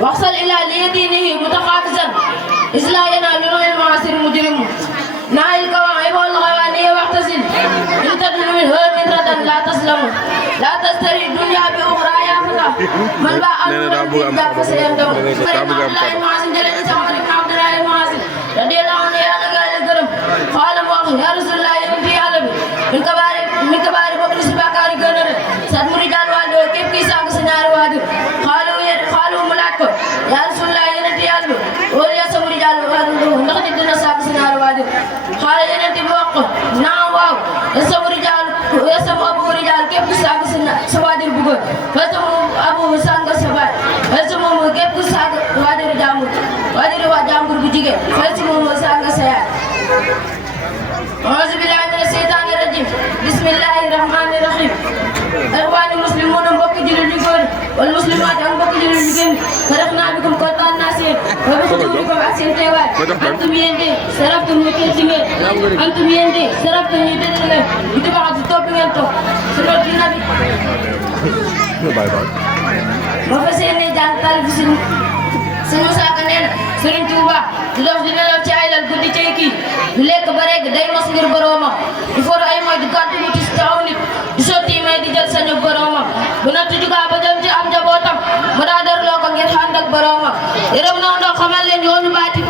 واصل إلى لدينه متقافزا إذ لا ينال المعاصر المجرم نائل الكواعب والغواني واعتزل إن تدل منه من ردا لا تسلم لا تستري الدنيا بأخرى يا فتى من باع المرد فسيندم عبد الله المعاصم جل سمعت بن عبد الله المعاصم رضي الله عنه يا نقال الكرم قال مؤخ يا رسول الله يمتي علم من كبار بكر سباكاري كنر سدم رجال والدو كيف كيساك سنار وادو قالوا ملاكو يا رسول الله ينتي علم وليا سم رجال والدو نقد دنا ساك سنار وادو قال ينتي بوقو نعم واو يسم رجال يسم أبو رجال كيف كيساك سوادر بقول فسم أبو سانغ سباي فسم كيف كيساك وادر جامور وادر وجامور بجيجي فسم سانغ سيا أعوذ بالله من الشيطان الرجيم بسم الله الرحمن الرحيم إخواني المسلمون mbokk jullit yu góor والمسلمات ak mbokk jullit yu jigéen فرحنا بكم kontaan naa seen وبحضوركم ak seen teewaay antum yéen de saraftum ñu tedd ngeen antum yéen de saraftum ñu tedd ngeen di tabax si topp ngeen topp si loolu dina bi ma fas yéene jàngal bi si Moussa Ka nee na Serigne Touba di dox di nelaw ci ay lal guddi cay kii du lekk ba rek day mos ngir boroomam di for ay mooy di gàddu wuti si taxaw nit di sotti may di jël sañu boroomam bu natt jugaa ba jëm ci am njabootam mu daa darloo ko ngir ànd ak boroomam yërëm naw ndaw xamal leen yoonu baati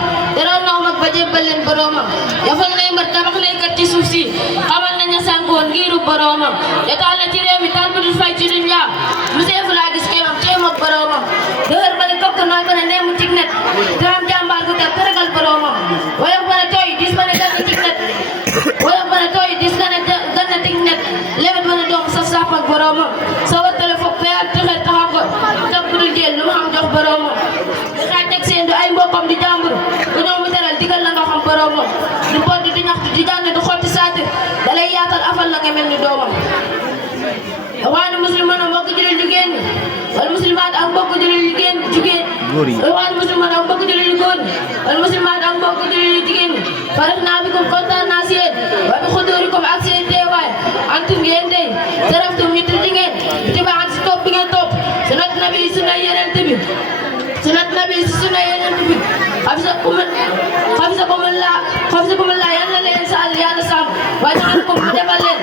yërëm naw mag ba jébbal leen boroomam yafal nay mbër tabax nay kat ci suuf si xamal nañ ña sànkoon ngiru boroomam yataal na ci réew mi taal bu dul fay ci dunya mu seefu laa gis kéemam téem ak boroomam dëgër ba ne kokk nooy ba ne neemu tig net te am jàmbaar gu teg tëragal boroomam woyof ba ne tooy dis ba ne ganna tig net woyof ba ne tooy dis ba ne ganna tig net lewet ba ne doom saf saf ak boroomam sa wartale foog peyal texel taxaw ko tab bu dul jël lu mu xam jox boroomam di xaaj teg seen du ay mbokkam di jàmbur ku ñëw mu teral digal la nga xam boroomam du bodd du ñaxtu du jànn du xotti saatir dalay yaatal afal la nga mel ni doomam waane musliman ak mbokk jullit jigéen ñi wal muslimaat ak mbokk jullit jigéen waane musliman ak mbokk jullit góor ñi wal muslimaat ak mbokk jullit jigéen ñi farahna bikum kontaan naa si yéen wa bi xudurikum ak seen teewaay antum yéen day saraftum ñu tuddi ngeen itibaan si topp bi ngeen topp sunat nabi sunna yeneen bi sunat nabi si sunna yeneen bi xafisakumullah yàlla leen sa yàlla sàmm waaye ko mu defal leen